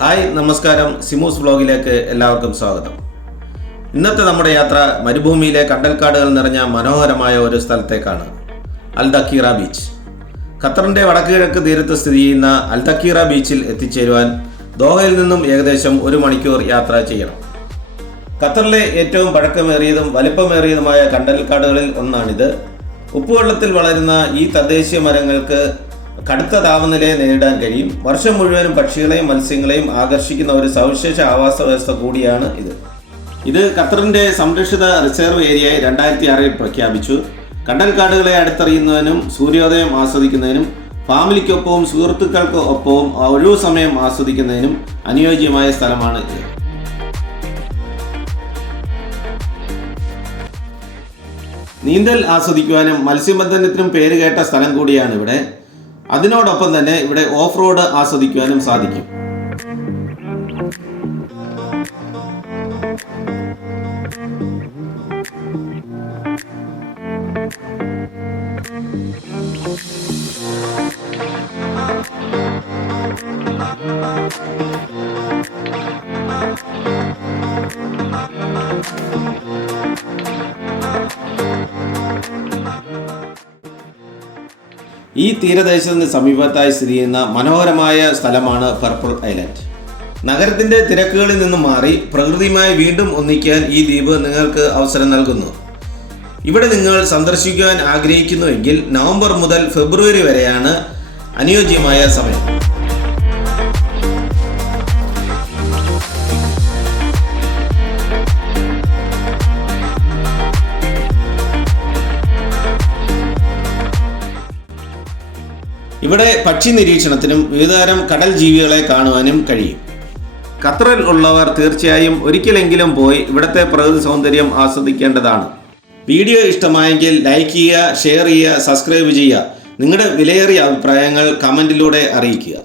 Hi നമസ്കാരം, സിമൂസ് വ്ലോഗിലേക്ക് എല്ലാവർക്കും സ്വാഗതം. ഇന്നത്തെ നമ്മുടെ യാത്ര മരുഭൂമിയിലെ കണ്ടൽക്കാടുകൾ നിറഞ്ഞ മനോഹരമായ ഒരു സ്ഥലത്തേക്കാണ്. അൽ ദഖീറ ബീച്ച്. ഖത്തറിൻ്റെ വടക്കുകിഴക്ക് തീരത്ത് സ്ഥിതി ചെയ്യുന്ന അൽ ദഖീറ ബീച്ചിൽ എത്തിച്ചേരുവാൻ ദോഹയിൽ നിന്നും ഏകദേശം 1 മണിക്കൂർ യാത്ര ചെയ്യണം. ഖത്തറിലെ ഏറ്റവും പഴക്കമേറിയതും വലിപ്പമേറിയതുമായ കണ്ടൽക്കാടുകളിൽ ഒന്നാണിത്. ഉപ്പുവെള്ളത്തിൽ വളരുന്ന ഈ തദ്ദേശീയ മരങ്ങൾക്ക് കടുത്ത താപനിലയെ നേരിടാൻ കഴിയും. വർഷം മുഴുവനും പക്ഷികളെയും മത്സ്യങ്ങളെയും ആകർഷിക്കുന്ന ഒരു സവിശേഷ ആവാസ വ്യവസ്ഥ കൂടിയാണ് ഇത് ഖത്തറിൻ്റെ സംരക്ഷിത റിസർവ് ഏരിയയായി 2006 പ്രഖ്യാപിച്ചു. കണ്ടൽക്കാടുകളെ അടുത്തറിയുന്നതിനും സൂര്യോദയം ആസ്വദിക്കുന്നതിനും ഫാമിലിക്കൊപ്പവും സുഹൃത്തുക്കൾക്ക് ഒപ്പവും ഒഴിവു സമയം ആസ്വദിക്കുന്നതിനും അനുയോജ്യമായ സ്ഥലമാണ് ഇത്. നീന്തൽ ആസ്വദിക്കുവാനും മത്സ്യബന്ധനത്തിനും പേരുകേട്ട സ്ഥലം കൂടിയാണ് ഇവിടെ. അതിനോടൊപ്പം തന്നെ ഇവിടെ ഓഫ് റോഡ് ആസ്വദിക്കുവാനും സാധിക്കും. ഈ തീരദേശത്തിന് സമീപത്തായി സ്ഥിതി ചെയ്യുന്ന മനോഹരമായ സ്ഥലമാണ് പർപ്പിൾ ഐലൻഡ്. നഗരത്തിൻ്റെ തിരക്കുകളിൽ നിന്നും മാറി പ്രകൃതിയുമായി വീണ്ടും ഒന്നിക്കാൻ ഈ ദ്വീപ് നിങ്ങൾക്ക് അവസരം നൽകുന്നു. ഇവിടെ നിങ്ങൾ സന്ദർശിക്കുവാൻ ആഗ്രഹിക്കുന്നുവെങ്കിൽ നവംബർ മുതൽ ഫെബ്രുവരി വരെയാണ് അനുയോജ്യമായ സമയം. ഇവിടെ പക്ഷി നിരീക്ഷണത്തിനും വിവിധതരം കടൽ ജീവികളെ കാണുവാനും കഴിയും. ഖത്തറിൽ ഉള്ളവർ തീർച്ചയായും ഒരിക്കലെങ്കിലും പോയി ഇവിടുത്തെ പ്രകൃതി സൗന്ദര്യം ആസ്വദിക്കേണ്ടതാണ്. വീഡിയോ ഇഷ്ടമായെങ്കിൽ ലൈക്ക് ചെയ്യുക, ഷെയർ ചെയ്യുക, സബ്സ്ക്രൈബ് ചെയ്യുക. നിങ്ങളുടെ വിലയേറിയ അഭിപ്രായങ്ങൾ കമൻറ്റിലൂടെ അറിയിക്കുക.